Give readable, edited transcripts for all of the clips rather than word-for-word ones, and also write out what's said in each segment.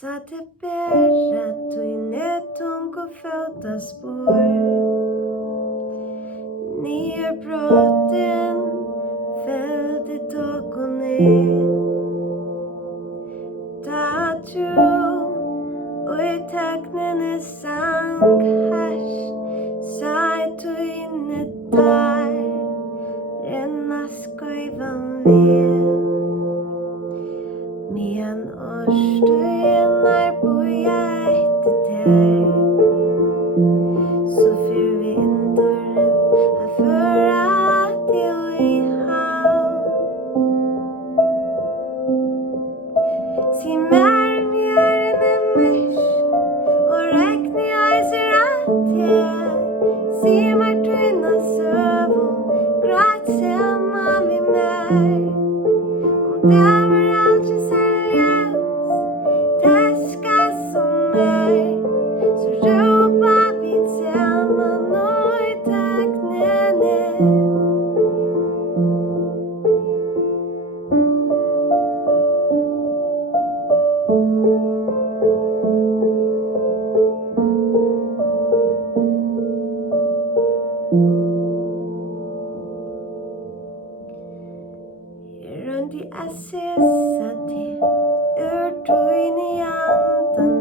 Satte bäret och i nätung och fotspår. Nerbrotten fällde tåg och ner. Ta tro och i tecknen sang härs. Sajt och inne där renna skojvan ved. Medan årstøyen boja etter så fyr vi inn døren herfra til i havn. Si mer mjørn mørk og rekn I eiser at jeg si mer tøyna søv og græt sema vi mer om det var aldri seriøst täska som så ropa vi sammen og I tegnene. Rundt I assessa til urtøyn I andan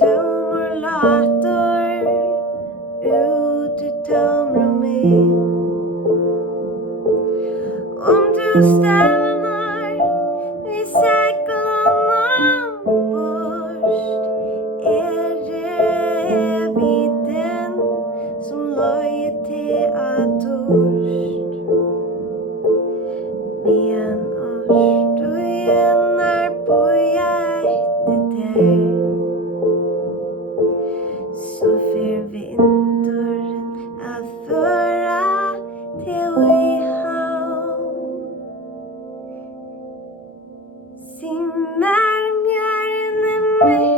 Tomor lator ut I tomrummet. Om du stävnar vi säklan bort det vi den som löjer till att torst. Medan årstøyen boja etter så fyr vi inn døren herfra til i havn. Si mer mjørn mørk